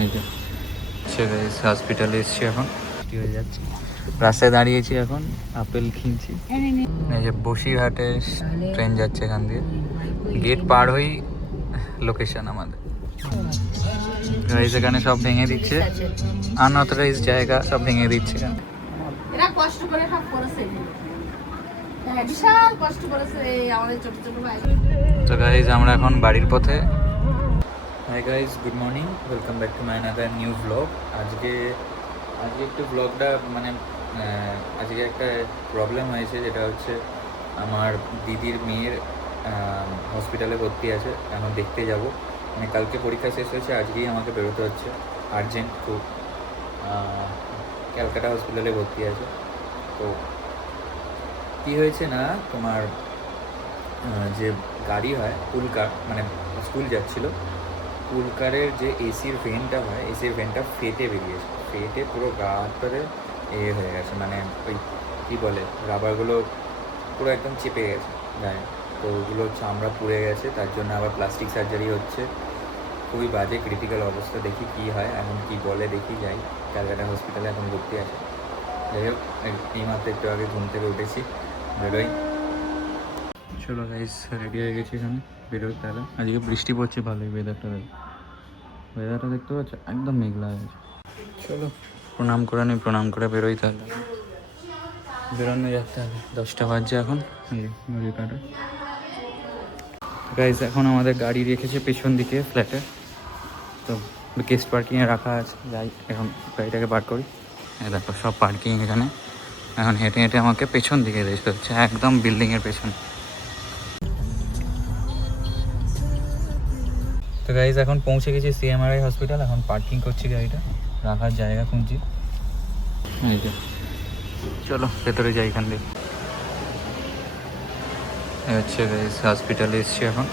এই যে হসপিটালে এসছি এখন, হয়ে যাচ্ছে রাস্তায় দাঁড়িয়েছি এখন, আপেল কিনছি। এই যে বসিরহাটে ট্রেন যাচ্ছে এখান দিয়ে, গেট পার হই লোকেশন আমাদের। গাইস এখানে সব ভেঙে দিচ্ছে, আনঅথরাইজ জায়গা সব ভেঙে দিচ্ছে। এরা কষ্ট করে সব করেছে, বিশাল কষ্ট করেছে আমাদের ছোট ছোট ভাই। তো গাইস আমরা এখন বাড়ির পথে। Hi guys, good morning, welcome back to my another new blog. আজকে একটু ব্লগটা মানে আজকে একটা প্রবলেম হয়েছে, যেটা হচ্ছে আমার দিদির মেয়ের হসপিটালে ভর্তি আছে, এখন দেখতে যাব। মানে কালকে পরীক্ষা শেষ হয়েছে, আজকেই আমাকে বেরোতে হচ্ছে আর্জেন্ট, খুব ক্যালকাটা হসপিটালে ভর্তি আছে। তো কী হয়েছে না, তোমার যে গাড়ি হয় পুলকার, মানে স্কুল যাচ্ছিলো, পুলকারের যে এসির ভেন্টটা হয়, এসির ভেন্টটা ফেটে বেরিয়েছে, ফেটে পুরো গা ধরে হয়ে গেছে, মানে ওই কী বলে রাবারগুলো পুরো একদম চেপে গেছে গায়ে। তো ওগুলো চামড়া পুড়ে গেছে, তার জন্য আবার প্লাস্টিক সার্জারি হচ্ছে। খুবই বাজে ক্রিটিক্যাল অবস্থা, দেখি কী হয়, এখন কি বলে দেখি, যাই ক্যালকাটা হসপিটালে এখন ভর্তি আছে। যাই হোক, এই মাত্র একটু আগে ঘুম থেকে উঠেছি, বেরোই। চলো গাইস, রেডি হয়ে গেছি, এখানে বেরোই তাহলে। আজকে বৃষ্টি পড়ছে ভালোই, ওয়েদারটা দেখতে পাচ্ছ, একদম মেঘলা হয়ে গেছে। চলো প্রণাম করে নিই, প্রণাম করে বেরোই তাহলে। বেরোনো যাক তাহলে, 10টা বাজছে এখন। ঘড়ি কাটা গাইস, এখন আমাদের গাড়ি রেখেছে পেছন দিকে ফ্ল্যাটে, তো গেস্ট পার্কিংয়ে রাখা আছে। যাই এখন গাড়িটাকে বার করি। দেখো সব পার্কিং এখানে। এখন হেঁটে হেঁটে আমাকে পেছন দিকে যেতে হচ্ছে, একদম বিল্ডিংয়ের পেছন। তো গাইজ এখন পৌঁছে গেছি সিএমআরআই হসপিটাল, এখন পার্কিং করছি গাড়িটা, রাখার জায়গা খুঁজছি। এই যে চলো ভেতরে যাই এখান দিয়ে। হচ্ছে গাইজ হসপিটালে এসছি এখন,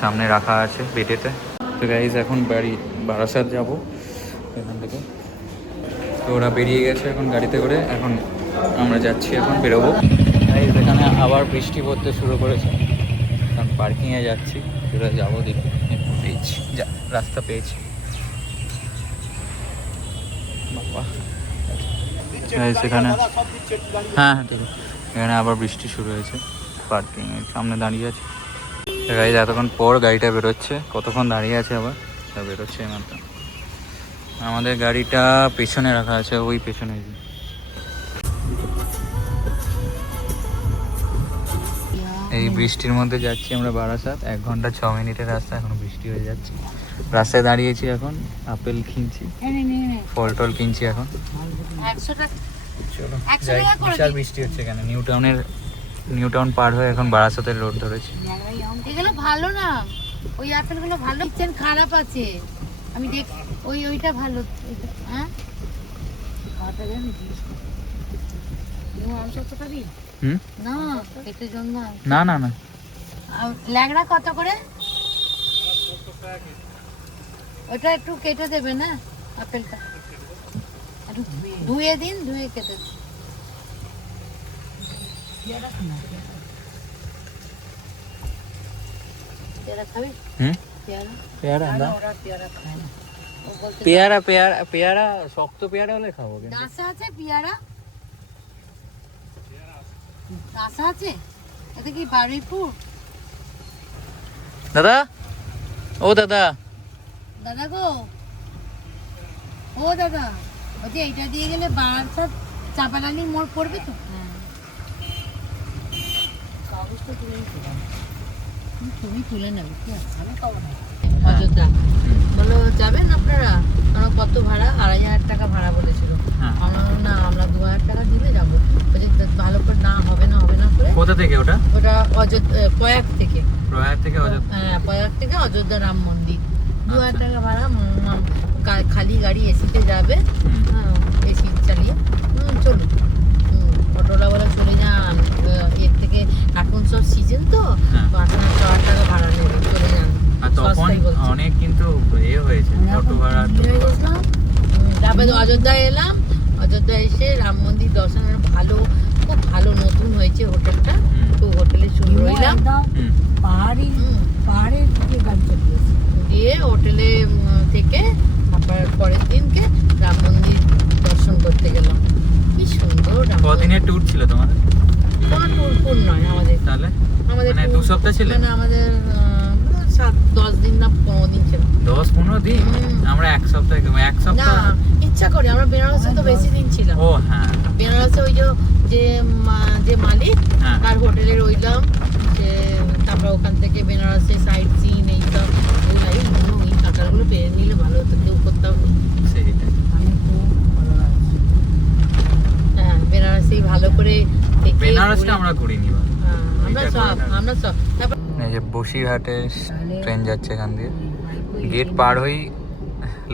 সামনে রাখা আছে বেডেতে। তো গাইজ এখন বারাসাত যাবো এখান থেকে। তো ওরা বেরিয়ে গেছে এখন গাড়িতে করে, এখন আমরা যাচ্ছি, এখন বেরোবো। গাইজ এখানে আবার বৃষ্টি পড়তে শুরু করেছে, এখন পার্কিংয়ে যাচ্ছি, ওরা যাবো দেখি। পেয়েছি, যা রাস্তা পেয়েছি। সেখানে হ্যাঁ ঠিক আছে, এখানে আবার বৃষ্টি শুরু হয়েছে, পার্কিংয়ের সামনে দাঁড়িয়ে আছে গাড়ি। এতক্ষণ পর গাড়িটা বেরোচ্ছে, কতক্ষণ দাঁড়িয়ে আছে আবার বেরোচ্ছে মাত্র। আমাদের গাড়িটা পেছনে রাখা আছে, ওই পেছনে। এই বৃষ্টির মধ্যে যাচ্ছি আমরা বারাসাত, 1 ঘন্টা 6 মিনিটের রাস্তা, এখন বৃষ্টি হয়ে যাচ্ছে। রাস্তায় দাঁড়িয়েছি এখন, আপেল কিনছি, ফল টল কিনছি এখন। চলো যাই, বিশাল বৃষ্টি হচ্ছে এখানে। নিউ টাউন পার হয়ে এখন বারাসাতের রোড ধরেছি। এগুলো ভালো না, ওই আপেলগুলো ভালো, কিচেন খারাপ আছে। আমি দেখ ওইটা ভালো। হ্যাঁ না না না, ল্যাংড়া কত করে? ওটা একটু কেটে দেবে না আপেলটা, একটু ধুয়ে দিন, ধুয়ে কেটে দিন। পেয়ারা খাবি? পেয়ারা শক্ত পেয়ারা হলে খাবো। কাঁচা আছে পেয়ারা? কাঁচা আছে? এটা কি বারুইপুর? দাদা, ও দাদা, দাদা গো, ও দাদা, বলছি এইটা দিয়ে গেলে বারাসাত চাপালালি মোড় পড়বে তো? কাগজটা তুমি তুলে নেবে, কি আছে? অযোধ্যা বলো যাবেন আপনারা? আমার কত ভাড়া? 2,500 টাকা ভাড়া বলেছিল। না, আমরা 2,000 টাকা দিলে যাবো। ভালো করে না হবে না করে। কোথা থেকে ওটা? ওটা প্রয়াগ থেকে। হ্যাঁ, প্রয়াগ থেকে অযোধ্যা রাম মন্দির। 2,000 টাকা ভাড়া, খালি গাড়ি এসিতে যাবে, এসি চালিয়ে। চলুন, অটোলা বলে চলে যান, এর থেকে এখন সব সিজন তো 8,000 টাকা ভাড়া নেবে, চলে যান। অনেক কিন্তু হয়েছে অটো ভাড়া। তারপরে অযোধ্যায় এলাম, অযোধ্যা এসে রাম মন্দির দর্শনের খুব ভালো নতুন হয়েছে হোটেলটা, তো হোটেলে শুরু রইলাম। পাহাড়ের দিকে গাড়ি চালিয়েছি, দিয়ে হোটেলে থেকে তারপর পরের দিনকে রাম মন্দির দর্শন করতে গেলাম। কি সুন্দর রাম কদিনের ট্যুর ছিল তোমাদের? কোনো টুরপুর নয় আমাদের, তাহলে আমাদের মানে tour 2 সপ্তাহ ছিল? মানে আমাদের 7-10 দিন না 15 দিন ছিল। 10-15 দিন? আমরা এক সপ্তাহ, এক না সপ্তাহ। ইচ্ছা করি, আমরা বেনারসে তো বেশি দিন ছিলাম। ও হ্যাঁ বেনারসে ওই যে মালিক হ্যাঁ। তার হোটেলে রইলাম, যে তারপর ওখান থেকে বেনারসে সাইট সিন এইসব ঘুরলাম। এই টাকাগুলো পেয়ে নিলে ভালো হতো, কেউ করতাম না। সেইটাই। হ্যাঁ বেনারসেই ভালো করে থেকে বেনারসটা ঘুরে- আমরা ঘুরিনি বা। হ্যাঁ, আমরা এইটা সব ঘোরাটা। আমরা সব তারপর এই যে বসিরহাটে ট্রেন যাচ্ছে এখান দিয়ে, গেট পার হই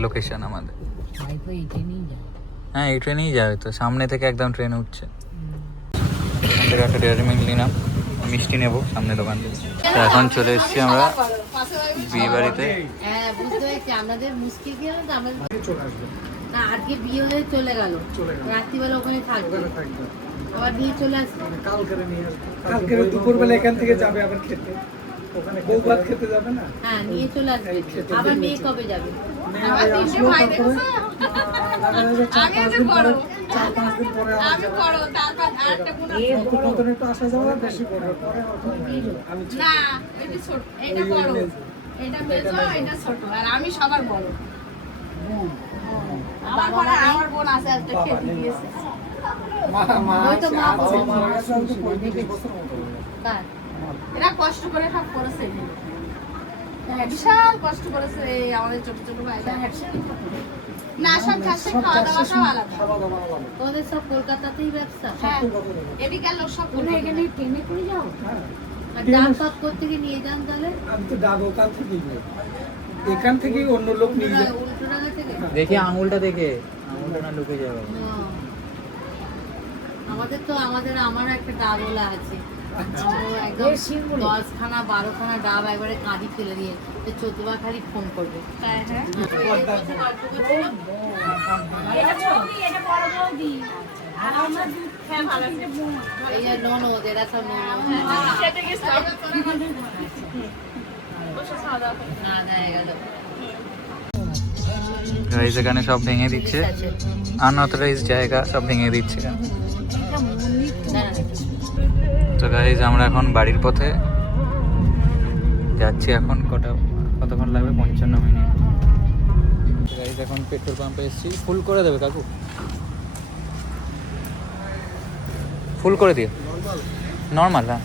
লোকেশন আমাদের। হ্যাঁ এই ট্রেনেই যাবে তো, সামনে থেকে একদম ট্রেন উঠছে। এখান থেকে একটা ডেয়ারি মিল্ক নিলাম, মিষ্টি নেবো সামনে দোকান থেকে। তো এখন চলে এসেছি আমরা বিয়ে বাড়িতে। হ্যাঁ বুঝতে পেরেছি, আমাদের মুশকিল কি হলো তো, আমাদের না আজকে বিয়ে হয়ে চলে গেল, রাত্রিবেলা ওখানে থাকবে, আবার নিয়ে চলে আসবে। কালকে দুপুরবেলা এখান থেকে যাবে আবার খেতে, ওখানে বউ ভাত খেতে যাবে না। হ্যাঁ নিয়ে চলে আসবে। আবার মেয়ে কবে যাবে? মেয়ে আসলো, তারপরে 4-5 দিন পরে আবার যাবে। প্রথমে একটু আসা যাওয়া বেশি পড়বে, পরে আমি না এটা ছোট, এটা বড়, এটা মেজো, এটা ছোট, আর আমি সবার বড়। আমার পরে আমার বোন আছে, একটা খেতে দিয়েছে। ওই তো মা বাবা বলছে। মারা গেছে আমি তো 35 বছর মতো হলো। কার? এরা কষ্ট করে সব করেছে এগুলো। বিশাল কষ্ট করেছে এই আমাদের ছোট ছোট ভাইরা। না সব খাচ্ছে, খাওয়া দাওয়াটাও আলাদা। খাওয়া দাওয়া আলাদা। ওদের সব কলকাতাতেই ব্যবসা। হ্যাঁ সব কথা বলো। এদিকে লোক সব এখানে ট্রেনে করে যাও। হ্যাঁ, আর ডাব ফাব করতে গিয়ে নিয়ে যান তাহলে আমি তো ডাব ওখান থেকেই নিই। এখান থেকেই অন্য লোক নিয়ে যায়। উল্টো টাকা থেকে। দেখি আঙুলটা দেখে, আঙুলটা না ঢুকে যাবে। ও। আমাদের তো আমার একটা ডাবওয়ালা আছে, ও একদম 10খানা 12খানা ডাব একবারে কাঁদি ফেলে দিয়ে, তো চতুবা খালি ফোন করবে। হ্যাঁ হ্যাঁ। হ্যাঁ ভালো আছে। এই যে ননদ, এরা সব ননদ। খেতে গেছো? বসে খাওয়া দাওয়া করো। না না গেল। গাইজ এখানে সব ভেঙে দিচ্ছে, আনঅথরাইজ জায়গা সব ভেঙে দিচ্ছে। তো গাইজ আমরা এখন বাড়ির পথে যাচ্ছি। এখন কতক্ষণ লাগবে? 55 মিনিট। গাইজ এখন পেট্রোল পাম্পে এসেছি। ফুল করে দেবে কাকু? ফুল করে দিও। নর্মাল? হ্যাঁ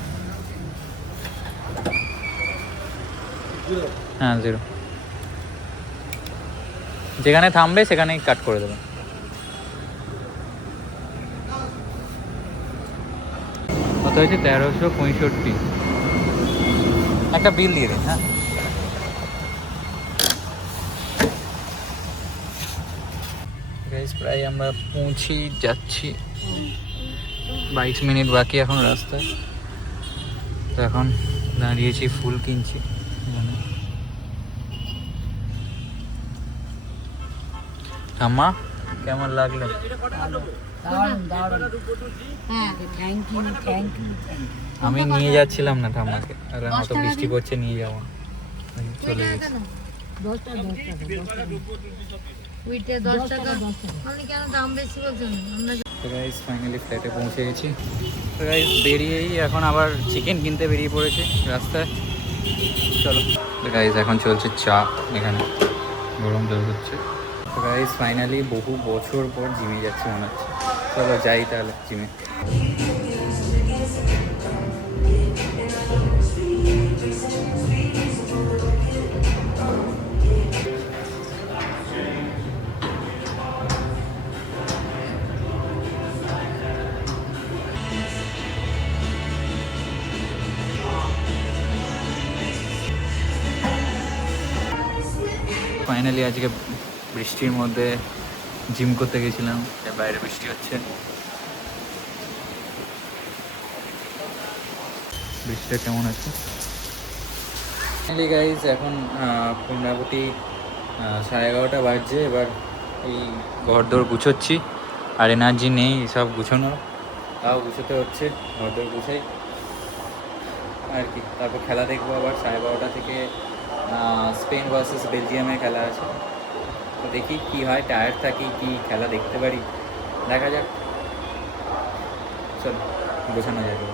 হ্যাঁ 0। যেখানে থামবে সেখানেই কাট করে দেবে। কত হয়েছে? 1365। একটা বিল দিয়ে দিন। হ্যাঁ গাইস প্রায় আমরা পৌঁছে যাচ্ছি, 22 মিনিট বাকি এখন রাস্তায়। তো এখন দাঁড়িয়েছি, ফুল কিনছি। ঠাম্মা কেমন লাগলো? হ্যাঁ আমি নিয়ে যাচ্ছিলাম না ঠাম্মাকে, আর অত বৃষ্টি পড়ছে নিয়ে যাবো না। চলে গেছি। 10 টাকা। আপনি কেন দাম বেশি বলছেন? আমরা তো গাইস ফাইনালি ফ্ল্যাটে পৌঁছে গেছি। তো গাইস বেরিয়েই এখন আবার চিকেন কিনতে বেরিয়ে পড়েছি রাস্তায়। চলো। তো গাইস এখন চলছে চা, এখানে গরম জল হচ্ছে। তো গাইস ফাইনালি বহু বছর পর জিমে যাচ্ছে মনে হচ্ছে। চলো যাই তাহলে জিমে। ফাইনালি আজকে বৃষ্টির মধ্যে জিম করতে গেছিলাম, বাইরে বৃষ্টি হচ্ছে। বৃষ্টিটা কেমন আছে? ফাইনালি গাইজ এখন মোটামুটি 11:30 বাজছে। এবার এই ঘরদোর গুছোচ্ছি, আর এনার্জি নেই সব গুছোনোর, তাও গুছোতে হচ্ছে। ঘরদোর গুছাই আর কি। তারপর খেলা দেখবো আবার 12:30 থেকে। স্পেন ভার্সেস বেলজিয়ামের খেলা আছে, তো দেখি কি হয়, টায়ার্ড থাকি কি খেলা দেখতে পারি, দেখা যাক। চল গোছানো যাবে।